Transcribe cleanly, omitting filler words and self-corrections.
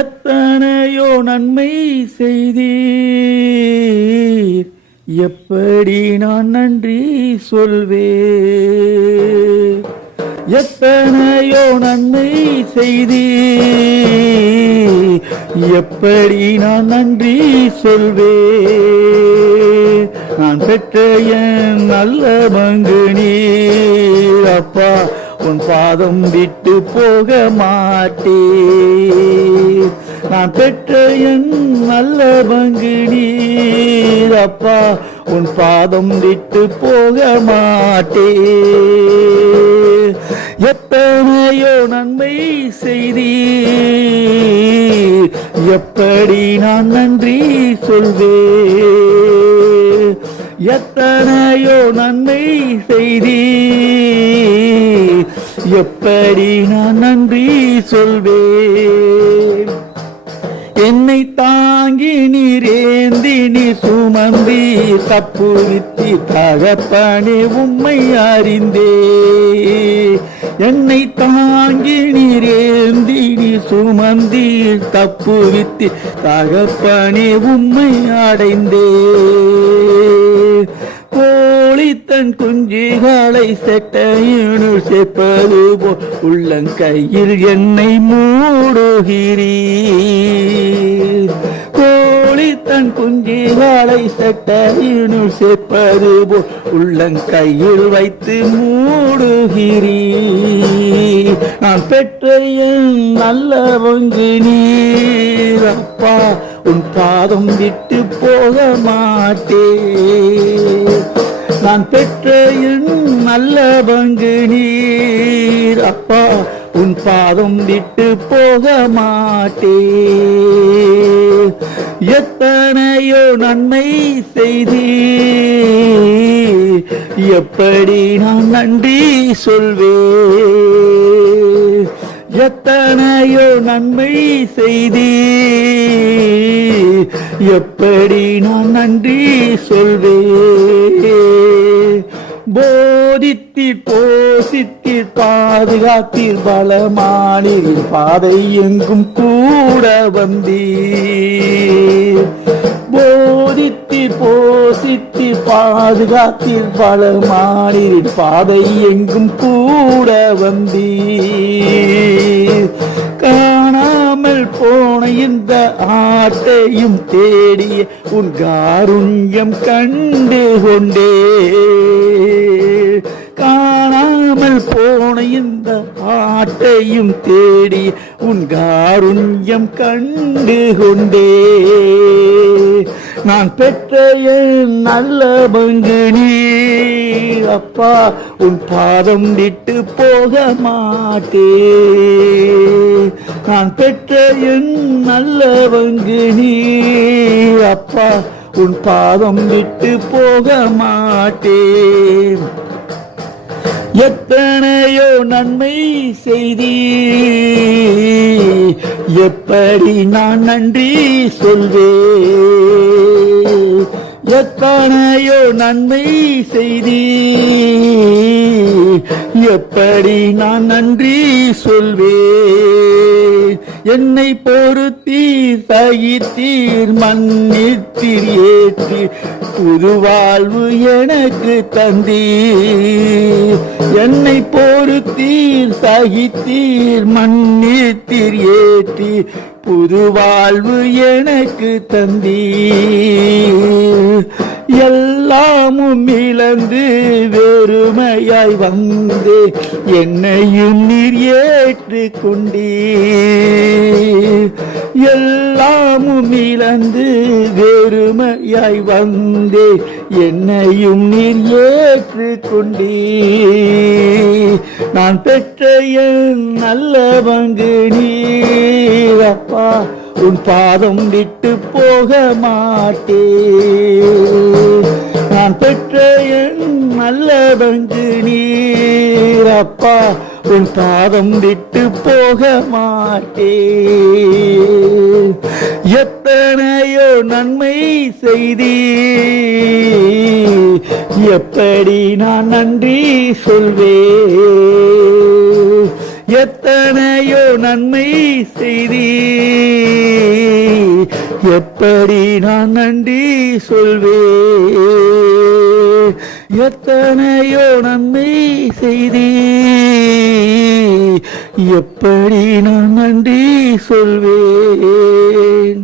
எத்தனையோ நன்மை செய்தீர், எப்படி நான் நன்றி சொல்வேன். எத்தனையோ நன்மை செய்தீர், எப்படி நான் நன்றி சொல்வேன். நான் பெற்ற என் நல்ல பங்கு நீர் அப்பா, உன் பாதம் விட்டு போக மாட்டேன். நான் பெற்ற என் நல்ல பங்கு நீர் அப்பா, உன் பாதம் விட்டு போக மாட்டேன். எத்தனையோ நன்மை செய்தீர், எப்படி நான் நன்றி சொல்வேன். எத்தனையோ நன்மை செய்தீர், எப்படி நான் நன்றி சொல்வேன். என்னை தாங்கி நீர் ஏந்தி நீ சுமந்தி தப்புவித்தி தகப்பனே உம்மை அறிந்தே. என்னை தாங்கி நீர் ஏந்தி நீ சுமந்தி தப்புவித்தி தகப்பனே உம்மை அடைந்தே. கோழித்தன் குஞ்சுகளை செட்டையினுள் சேர்ப்பது போல் உள்ளங்கையில் என்னை மூடுகிறீர். கோழித்தன் குஞ்சுகளை செட்டையினுள் சேர்ப்பது போல் உள்ளங்கையில் வைத்து மூடுகிறீர். நான் பெற்ற என் நல்ல பங்கு நீர் அப்பா, உன் பாதம் விட்டு போக மாட்டேன். நான் பெற்ற என் நல்ல பங்கு நீர் அப்பா, உன் பாதம் விட்டு போக மாட்டேன். எத்தனையோ நன்மை செய்தீர், எப்படி நான் நன்றி சொல்வேன். எத்தனையோ நன்மை செய்தீர், எப்படி நான் நன்றி சொல்வேன். போதித்தீர் போசித்தீர் பாதுகாத்தீர் பலமானீர், பாதை எங்கும் கூட வந்தீர். போதித்தீர் போசித்தீர் பாதுகாத்தீர் பலமானீர், பாதை எங்கும் கூட வந்தீர். காணாமல் போன இந்த ஆட்டையும் தேடிய உன் காருண்யம் கண்டு கொண்டே. காணாமல் போன இந்த ஆட்டையும் தேடி உன் காருண்யம் கண்டு கொண்டே. நான் பெற்ற என் நல்ல பங்கு நீர் அப்பா, உன் பாதம் விட்டு போக மாட்டேன். நான் பெற்ற என் நல்ல பங்கு நீர் அப்பா, உன் பாதம் விட்டு போக மாட்டேன். எத்தனையோ நன்மை செய்தீர், எப்படி நான் நன்றி சொல்வேன். எத்தனையோ நன்மை செய்தீர், எப்படி நான் நன்றி சொல்வேன். என்னை பொறுத்தீர் சகித்தீர் மன்னித்தீர் ஏற்றீர், புது வாழ்வு எனக்கு தந்தீர். என்னை பொறுத்தீர் சகித்தீர் மன்னித்தீர் ஏற்றீர், புது வாழ்வு எனக்கு தந்தீர். எல்லாமும் இழந்து வெறுமையாய் வந்து என்னையும் நீர் ஏற்றுக் கொண்டீர். எல்லாமும் இழந்து வெறுமையாய் வந்து என்னையும் நீர் ஏற்றுக் கொண்டீர். நான் பெற்ற என் நல்ல பங்கு நீர் அப்பா, உன் பாதம் விட்டு போக மாட்டேன். நான் பெற்ற என் நல்ல பங்கு நீர் அப்பா, உன் பாதம் விட்டு போக மாட்டேன். எத்தனையோ நன்மை செய்தீர், எப்படி நான் நன்றி சொல்வேன். எத்தனையோ நன்மை செய்தீர் எப்படி நான் நன்றி சொல்வேன்? எத்தனையோ நன்மை செய்தீ, எப்படி நான் நன்றி சொல்வேன்?